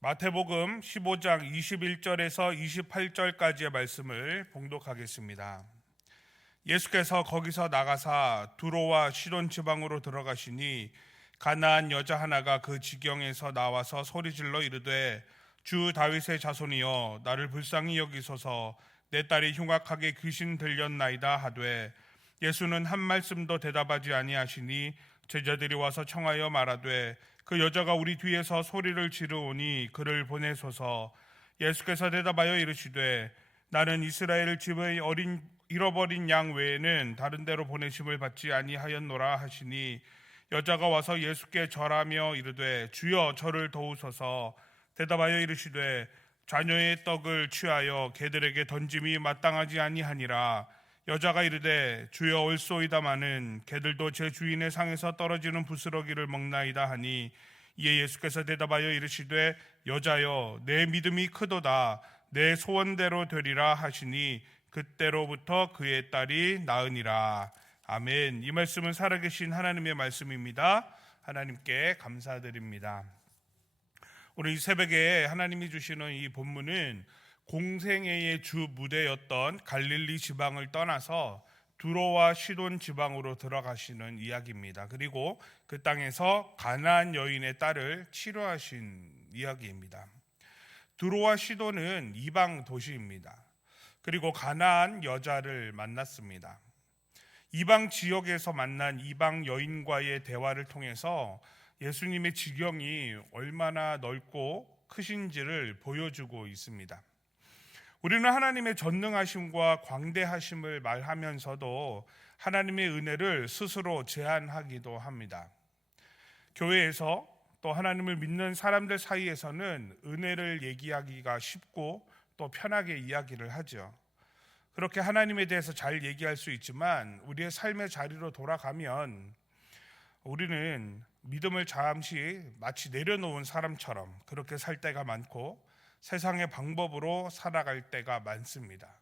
마태복음 15장 21절에서 28절까지의 말씀을 봉독하겠습니다. 예수께서 거기서 나가사 두로와 시돈 지방으로 들어가시니 가나안 여자 하나가 그 지경에서 나와서 소리질러 이르되 주 다윗의 자손이여 나를 불쌍히 여기소서 내 딸이 흉악하게 귀신 들렸나이다 하되 예수는 한 말씀도 대답하지 아니하시니 제자들이 와서 청하여 말하되 그 여자가 우리 뒤에서 소리를 지르오니 그를 보내소서. 예수께서 대답하여 이르시되 나는 이스라엘 집의 잃어버린 양 외에는 다른 데로 보내심을 받지 아니하였노라 하시니 여자가 와서 예수께 절하며 이르되 주여 저를 도우소서. 대답하여 이르시되 자녀의 떡을 취하여 개들에게 던짐이 마땅하지 아니하니라. 여자가 이르되 주여 옳소이다마는 개들도 제 주인의 상에서 떨어지는 부스러기를 먹나이다 하니 이에 예수께서 대답하여 이르시되 여자여 내 믿음이 크도다 내 소원대로 되리라 하시니 그때로부터 그의 딸이 나으니라. 아멘. 이 말씀은 살아계신 하나님의 말씀입니다. 하나님께 감사드립니다. 오늘 이 새벽에 하나님이 주시는 이 본문은 공생애의 주 무대였던 갈릴리 지방을 떠나서 두로와 시돈 지방으로 들어가시는 이야기입니다. 그리고 그 땅에서 가나안 여인의 딸을 치료하신 이야기입니다. 두로와 시돈은 이방 도시입니다. 그리고 가나안 여자를 만났습니다. 이방 지역에서 만난 이방 여인과의 대화를 통해서 예수님의 지경이 얼마나 넓고 크신지를 보여주고 있습니다. 우리는 하나님의 전능하심과 광대하심을 말하면서도 하나님의 은혜를 스스로 제한하기도 합니다. 교회에서 또 하나님을 믿는 사람들 사이에서는 은혜를 얘기하기가 쉽고 또 편하게 이야기를 하죠. 그렇게 하나님에 대해서 잘 얘기할 수 있지만 우리의 삶의 자리로 돌아가면 우리는 믿음을 잠시 마치 내려놓은 사람처럼 그렇게 살 때가 많고 세상의 방법으로 살아갈 때가 많습니다.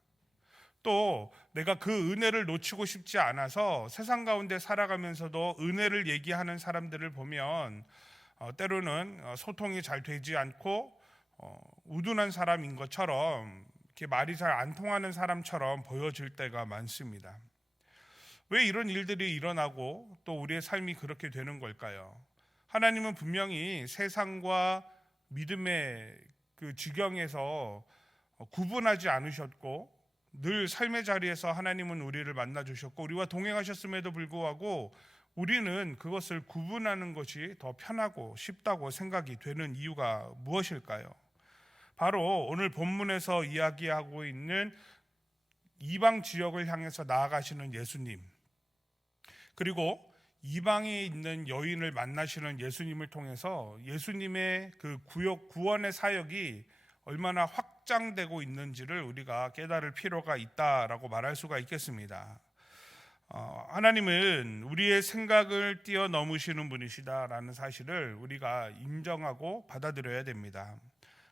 또 내가 그 은혜를 놓치고 싶지 않아서 세상 가운데 살아가면서도 은혜를 얘기하는 사람들을 보면 때로는 소통이 잘 되지 않고 우둔한 사람인 것처럼 이렇게 말이 잘 안 통하는 사람처럼 보여질 때가 많습니다. 왜 이런 일들이 일어나고 또 우리의 삶이 그렇게 되는 걸까요? 하나님은 분명히 세상과 믿음의 그 지경에서 구분하지 않으셨고 늘 삶의 자리에서 하나님은 우리를 만나주셨고 우리와 동행하셨음에도 불구하고 우리는 그것을 구분하는 것이 더 편하고 쉽다고 생각이 되는 이유가 무엇일까요? 바로 오늘 본문에서 이야기하고 있는 이방 지역을 향해서 나아가시는 예수님, 그리고 이방에 있는 여인을 만나시는 예수님을 통해서 예수님의 그 구원의 사역이 얼마나 확장되고 있는지를 우리가 깨달을 필요가 있다라고 말할 수가 있겠습니다. 하나님은 우리의 생각을 뛰어넘으시는 분이시다라는 사실을 우리가 인정하고 받아들여야 됩니다.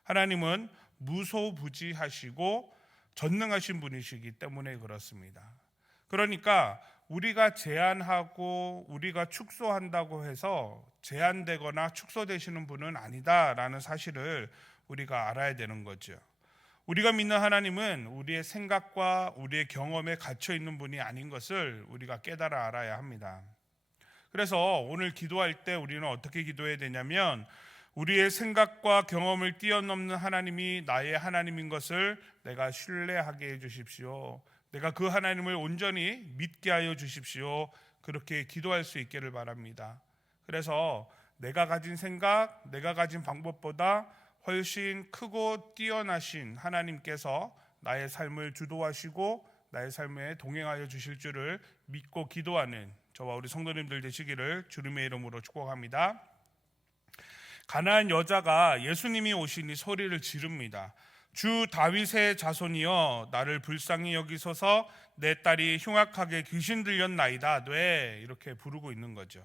하나님은 무소부지하시고 전능하신 분이시기 때문에 그렇습니다. 그러니까 우리가 제한하고 우리가 축소한다고 해서 제한되거나 축소되시는 분은 아니다라는 사실을 우리가 알아야 되는 거죠. 우리가 믿는 하나님은 우리의 생각과 우리의 경험에 갇혀 있는 분이 아닌 것을 우리가 깨달아 알아야 합니다. 그래서 오늘 기도할 때 우리는 어떻게 기도해야 되냐면 우리의 생각과 경험을 뛰어넘는 하나님이 나의 하나님인 것을 내가 신뢰하게 해주십시오. 내가 그 하나님을 온전히 믿게 하여 주십시오. 그렇게 기도할 수 있기를 바랍니다. 그래서 내가 가진 생각, 내가 가진 방법보다 훨씬 크고 뛰어나신 하나님께서 나의 삶을 주도하시고 나의 삶에 동행하여 주실 줄을 믿고 기도하는 저와 우리 성도님들 되시기를 주님의 이름으로 축복합니다. 가나안 여자가 예수님이 오시니 소리를 지릅니다. 주 다윗의 자손이여 나를 불쌍히 여기소서 내 딸이 흉악하게 귀신 들렸나이다 네 이렇게 부르고 있는 거죠.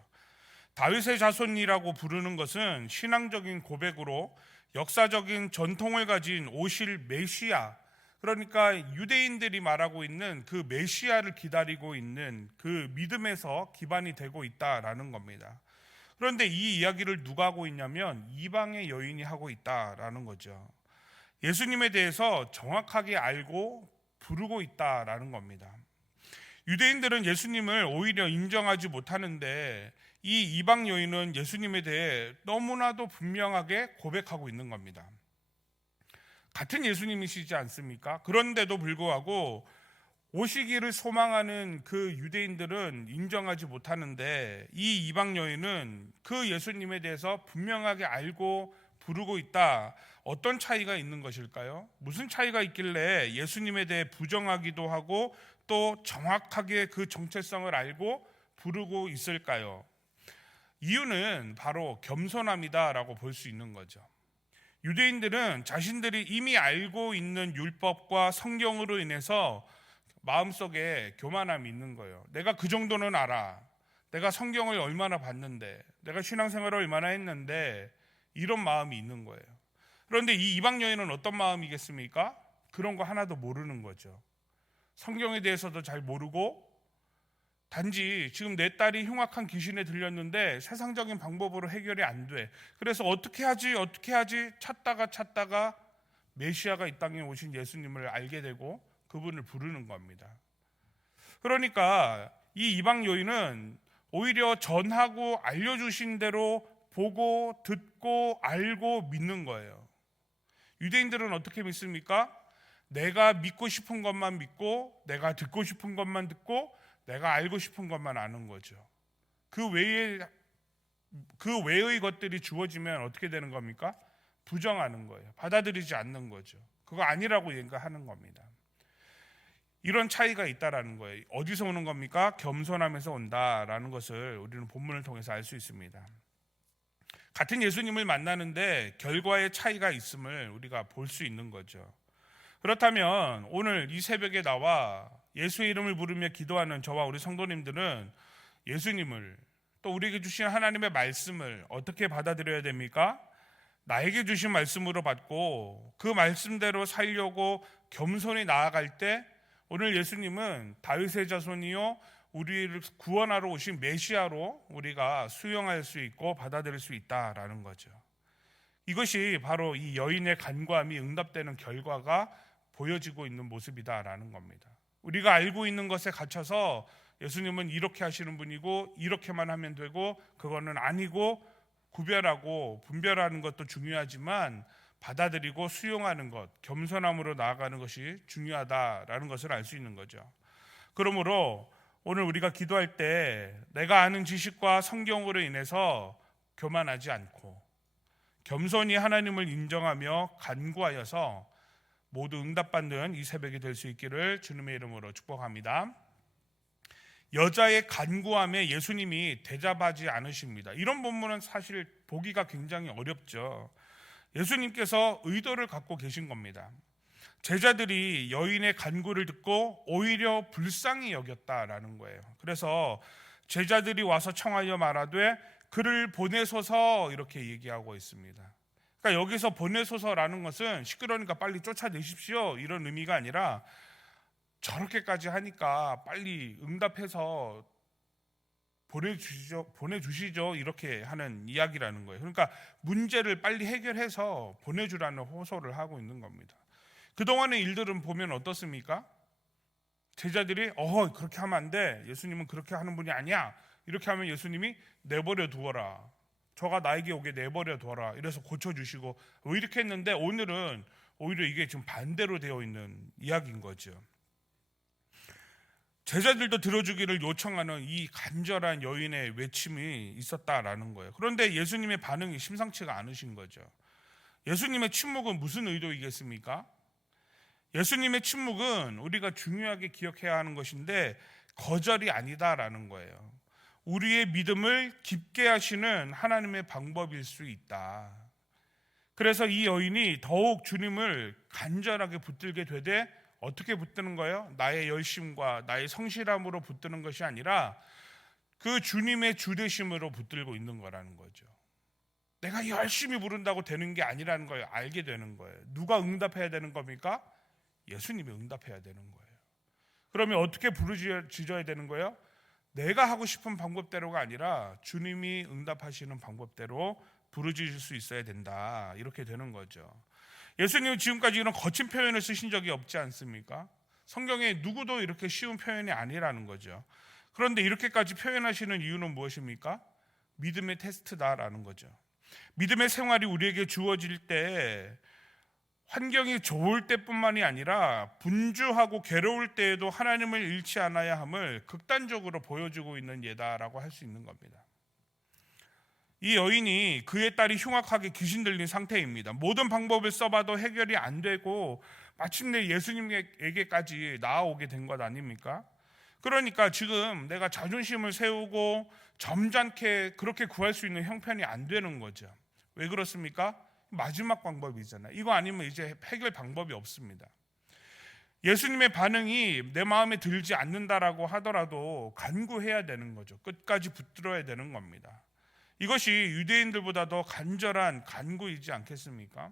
다윗의 자손이라고 부르는 것은 신앙적인 고백으로 역사적인 전통을 가진 오실 메시아, 그러니까 유대인들이 말하고 있는 그 메시아를 기다리고 있는 그 믿음에서 기반이 되고 있다라는 겁니다. 그런데 이 이야기를 누가 하고 있냐면 이방의 여인이 하고 있다라는 거죠. 예수님에 대해서 정확하게 알고 부르고 있다라는 겁니다. 유대인들은 예수님을 오히려 인정하지 못하는데 이 이방 여인은 예수님에 대해 너무나도 분명하게 고백하고 있는 겁니다. 같은 예수님이시지 않습니까? 그런데도 불구하고 오시기를 소망하는 그 유대인들은 인정하지 못하는데 이 이방 여인은 그 예수님에 대해서 분명하게 알고 부르고 있다. 어떤 차이가 있는 것일까요? 무슨 차이가 있길래 예수님에 대해 부정하기도 하고 또 정확하게 그 정체성을 알고 부르고 있을까요? 이유는 바로 겸손함이다라고 볼 수 있는 거죠. 유대인들은 자신들이 이미 알고 있는 율법과 성경으로 인해서 마음속에 교만함이 있는 거예요. 내가 그 정도는 알아. 내가 성경을 얼마나 봤는데, 내가 신앙생활을 얼마나 했는데, 이런 마음이 있는 거예요. 그런데 이 이방 여인은 어떤 마음이겠습니까? 그런 거 하나도 모르는 거죠. 성경에 대해서도 잘 모르고 단지 지금 내 딸이 흉악한 귀신에 들렸는데 세상적인 방법으로 해결이 안 돼. 그래서 어떻게 하지 찾다가 메시아가 이 땅에 오신 예수님을 알게 되고 그분을 부르는 겁니다. 그러니까 이 이방 여인은 오히려 전하고 알려주신 대로 보고 듣고 알고 믿는 거예요. 유대인들은 어떻게 믿습니까? 내가 믿고 싶은 것만 믿고 내가 듣고 싶은 것만 듣고 내가 알고 싶은 것만 아는 거죠. 그 외의 것들이 주어지면 어떻게 되는 겁니까? 부정하는 거예요. 받아들이지 않는 거죠. 그거 아니라고 얘기하는 겁니다. 이런 차이가 있다라는 거예요. 어디서 오는 겁니까? 겸손함에서 온다라는 것을 우리는 본문을 통해서 알 수 있습니다. 같은 예수님을 만나는데 결과의 차이가 있음을 우리가 볼 수 있는 거죠. 그렇다면 오늘 이 새벽에 나와 예수의 이름을 부르며 기도하는 저와 우리 성도님들은 예수님을 또 우리에게 주신 하나님의 말씀을 어떻게 받아들여야 됩니까? 나에게 주신 말씀으로 받고 그 말씀대로 살려고 겸손히 나아갈 때 오늘 예수님은 다윗의 자손이요 우리를 구원하러 오신 메시아로 우리가 수용할 수 있고 받아들일 수 있다라는 거죠. 이것이 바로 이 여인의 간구함이 응답되는 결과가 보여지고 있는 모습이다라는 겁니다. 우리가 알고 있는 것에 갇혀서 예수님은 이렇게 하시는 분이고 이렇게만 하면 되고 그거는 아니고 구별하고 분별하는 것도 중요하지만 받아들이고 수용하는 것, 겸손함으로 나아가는 것이 중요하다라는 것을 알 수 있는 거죠. 그러므로 오늘 우리가 기도할 때 내가 아는 지식과 성경으로 인해서 교만하지 않고 겸손히 하나님을 인정하며 간구하여서 모두 응답받는 이 새벽이 될 수 있기를 주님의 이름으로 축복합니다. 여자의 간구함에 예수님이 대답하지 않으십니다. 이런 본문은 사실 보기가 굉장히 어렵죠. 예수님께서 의도를 갖고 계신 겁니다. 제자들이 여인의 간구를 듣고 오히려 불쌍히 여겼다라는 거예요. 그래서 제자들이 와서 청하여 말하되 그를 보내소서 이렇게 얘기하고 있습니다. 그러니까 여기서 보내소서라는 것은 시끄러우니까 빨리 쫓아내십시오 이런 의미가 아니라 저렇게까지 하니까 빨리 응답해서 보내주시죠 이렇게 하는 이야기라는 거예요. 그러니까 문제를 빨리 해결해서 보내주라는 호소를 하고 있는 겁니다. 그동안의 일들은 보면 어떻습니까? 제자들이 그렇게 하면 안 돼, 예수님은 그렇게 하는 분이 아니야, 이렇게 하면 예수님이 내버려 두어라, 저가 나에게 오게 내버려 두어라 이래서 고쳐주시고 이렇게 했는데 오늘은 오히려 이게 지금 반대로 되어 있는 이야기인 거죠. 제자들도 들어주기를 요청하는 이 간절한 여인의 외침이 있었다라는 거예요. 그런데 예수님의 반응이 심상치가 않으신 거죠. 예수님의 침묵은 무슨 의도이겠습니까? 예수님의 침묵은 우리가 중요하게 기억해야 하는 것인데 거절이 아니다라는 거예요. 우리의 믿음을 깊게 하시는 하나님의 방법일 수 있다. 그래서 이 여인이 더욱 주님을 간절하게 붙들게 되되 어떻게 붙드는 거예요? 나의 열심과 나의 성실함으로 붙드는 것이 아니라 그 주님의 주되심으로 붙들고 있는 거라는 거죠. 내가 열심히 부른다고 되는 게 아니라는 걸 알게 되는 거예요. 누가 응답해야 되는 겁니까? 예수님이 응답해야 되는 거예요. 그러면 어떻게 부르짖어야 되는 거예요? 내가 하고 싶은 방법대로가 아니라 주님이 응답하시는 방법대로 부르짖을 수 있어야 된다. 이렇게 되는 거죠. 예수님은 지금까지 이런 거친 표현을 쓰신 적이 없지 않습니까? 성경에 누구도 이렇게 쉬운 표현이 아니라는 거죠. 그런데 이렇게까지 표현하시는 이유는 무엇입니까? 믿음의 테스트다라는 거죠. 믿음의 생활이 우리에게 주어질 때 환경이 좋을 때뿐만이 아니라 분주하고 괴로울 때에도 하나님을 잃지 않아야 함을 극단적으로 보여주고 있는 예다라고 할 수 있는 겁니다. 이 여인이 그의 딸이 흉악하게 귀신 들린 상태입니다. 모든 방법을 써봐도 해결이 안 되고 마침내 예수님에게까지 나아오게 된 것 아닙니까? 그러니까 지금 내가 자존심을 세우고 점잖게 그렇게 구할 수 있는 형편이 안 되는 거죠. 왜 그렇습니까? 마지막 방법이잖아요. 이거 아니면 이제 해결 방법이 없습니다. 예수님의 반응이 내 마음에 들지 않는다라고 하더라도 간구해야 되는 거죠. 끝까지 붙들어야 되는 겁니다. 이것이 유대인들보다 더 간절한 간구이지 않겠습니까?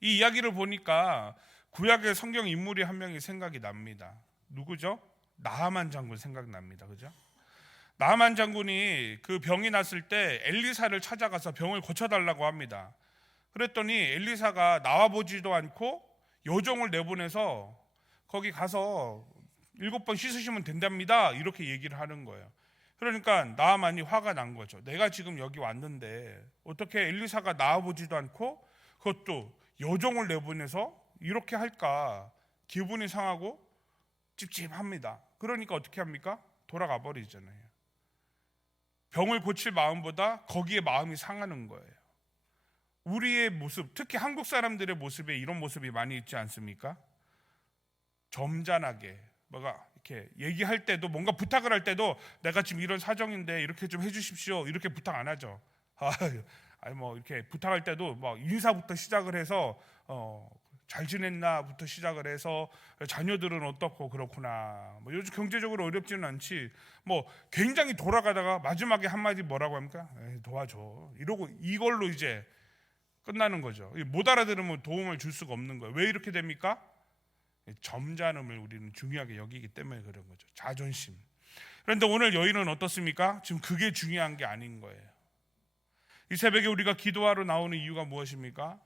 이 이야기를 보니까 구약의 성경 인물이 한 명이 생각이 납니다. 누구죠? 나하만 장군 생각납니다. 그죠? 나하만 장군이 그 병이 났을 때 엘리사를 찾아가서 병을 고쳐달라고 합니다. 그랬더니 엘리사가 나와보지도 않고 요정을 내보내서 거기 가서 7번 씻으시면 된답니다. 이렇게 얘기를 하는 거예요. 그러니까 나하만이 화가 난 거죠. 내가 지금 여기 왔는데 어떻게 엘리사가 나와보지도 않고 그것도 요정을 내보내서 이렇게 할까? 기분이 상하고 찝찝합니다. 그러니까 어떻게 합니까? 돌아가 버리잖아요. 병을 고칠 마음보다 거기에 마음이 상하는 거예요. 우리의 모습, 특히 한국 사람들의 모습에 이런 모습이 많이 있지 않습니까? 점잖하게 뭐가 이렇게 얘기할 때도 뭔가 부탁을 할 때도 내가 지금 이런 사정인데 이렇게 좀 해주십시오 이렇게 부탁 안 하죠. 아니 뭐 이렇게 부탁할 때도 뭐 인사부터 시작을 해서 잘 지냈나부터 시작을 해서 자녀들은 어떻고 그렇구나. 뭐 요즘 경제적으로 어렵지는 않지. 뭐 굉장히 돌아가다가 마지막에 한마디 뭐라고 합니까? 도와줘. 이러고 이걸로 이제 끝나는 거죠. 못 알아들으면 도움을 줄 수가 없는 거예요. 왜 이렇게 됩니까? 점잖음을 우리는 중요하게 여기기 때문에 그런 거죠. 자존심. 그런데 오늘 여인은 어떻습니까? 지금 그게 중요한 게 아닌 거예요. 이 새벽에 우리가 기도하러 나오는 이유가 무엇입니까?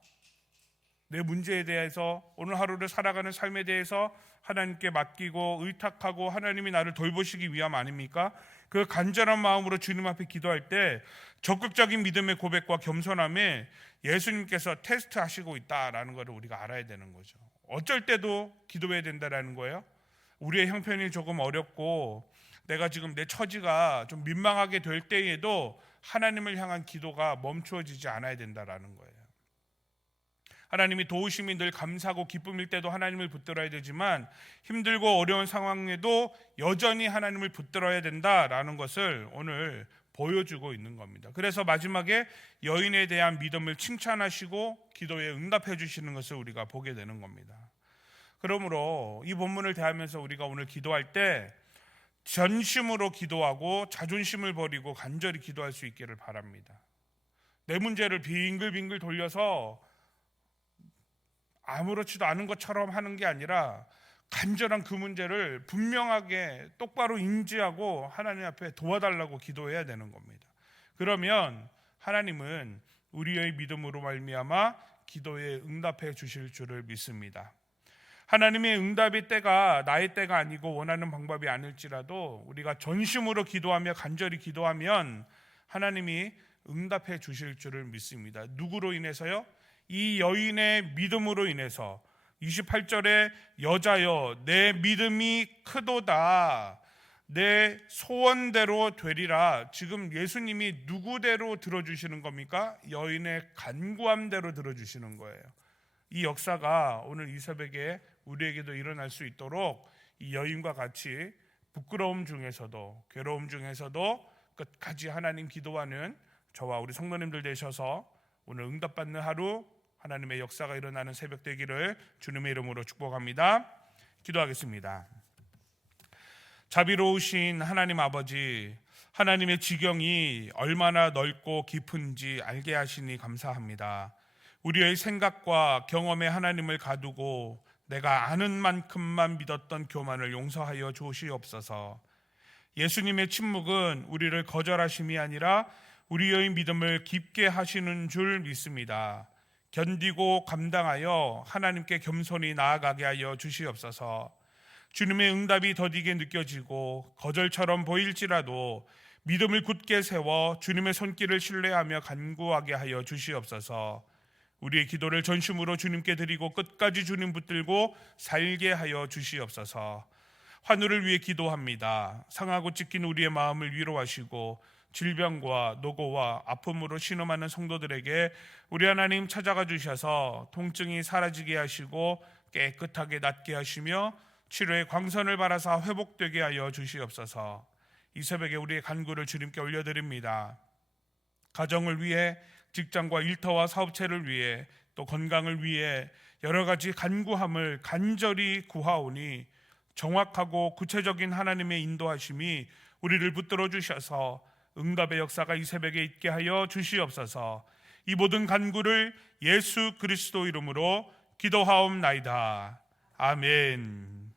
내 문제에 대해서 오늘 하루를 살아가는 삶에 대해서 하나님께 맡기고 의탁하고 하나님이 나를 돌보시기 위함 아닙니까? 그 간절한 마음으로 주님 앞에 기도할 때 적극적인 믿음의 고백과 겸손함에 예수님께서 테스트하시고 있다라는 것을 우리가 알아야 되는 거죠. 어쩔 때도 기도해야 된다라는 거예요. 우리의 형편이 조금 어렵고 내가 지금 내 처지가 좀 민망하게 될 때에도 하나님을 향한 기도가 멈추어지지 않아야 된다라는 거예요. 하나님이 도우심이 늘 감사하고 기쁨일 때도 하나님을 붙들어야 되지만 힘들고 어려운 상황에도 여전히 하나님을 붙들어야 된다라는 것을 오늘 보여주고 있는 겁니다. 그래서 마지막에 여인에 대한 믿음을 칭찬하시고 기도에 응답해 주시는 것을 우리가 보게 되는 겁니다. 그러므로 이 본문을 대하면서 우리가 오늘 기도할 때 전심으로 기도하고 자존심을 버리고 간절히 기도할 수 있기를 바랍니다. 내 문제를 빙글빙글 돌려서 아무렇지도 않은 것처럼 하는 게 아니라 간절한 그 문제를 분명하게 똑바로 인지하고 하나님 앞에 도와달라고 기도해야 되는 겁니다. 그러면 하나님은 우리의 믿음으로 말미암아 기도에 응답해 주실 줄을 믿습니다. 하나님의 응답의 때가 나의 때가 아니고 원하는 방법이 아닐지라도 우리가 전심으로 기도하며 간절히 기도하면 하나님이 응답해 주실 줄을 믿습니다. 누구로 인해서요? 이 여인의 믿음으로 인해서 28절에 여자여 내 믿음이 크도다 내 소원대로 되리라. 지금 예수님이 누구대로 들어주시는 겁니까? 여인의 간구함대로 들어주시는 거예요. 이 역사가 오늘 이 새벽에 우리에게도 일어날 수 있도록 이 여인과 같이 부끄러움 중에서도 괴로움 중에서도 끝까지 하나님 기도하는 저와 우리 성도님들 되셔서 오늘 응답받는 하루 하나님의 역사가 일어나는 새벽 되기를 주님의 이름으로 축복합니다. 기도하겠습니다. 자비로우신 하나님 아버지, 하나님의 지경이 얼마나 넓고 깊은지 알게 하시니 감사합니다. 우리의 생각과 경험에 하나님을 가두고 내가 아는 만큼만 믿었던 교만을 용서하여 주시옵소서. 예수님의 침묵은 우리를 거절하심이 아니라 우리의 믿음을 깊게 하시는 줄 믿습니다. 견디고 감당하여 하나님께 겸손히 나아가게 하여 주시옵소서. 주님의 응답이 더디게 느껴지고 거절처럼 보일지라도 믿음을 굳게 세워 주님의 손길을 신뢰하며 간구하게 하여 주시옵소서. 우리의 기도를 전심으로 주님께 드리고 끝까지 주님 붙들고 살게 하여 주시옵소서. 환우를 위해 기도합니다. 상하고 찢긴 우리의 마음을 위로하시고 질병과 노고와 아픔으로 신음하는 성도들에게 우리 하나님 찾아가 주셔서 통증이 사라지게 하시고 깨끗하게 낫게 하시며 치료의 광선을 바라사 회복되게 하여 주시옵소서. 이 새벽에 우리의 간구를 주님께 올려드립니다. 가정을 위해, 직장과 일터와 사업체를 위해, 또 건강을 위해 여러 가지 간구함을 간절히 구하오니 정확하고 구체적인 하나님의 인도하심이 우리를 붙들어 주셔서 응답의 역사가 이 새벽에 있게 하여 주시옵소서. 이 모든 간구를 예수 그리스도 이름으로 기도하옵나이다. 아멘.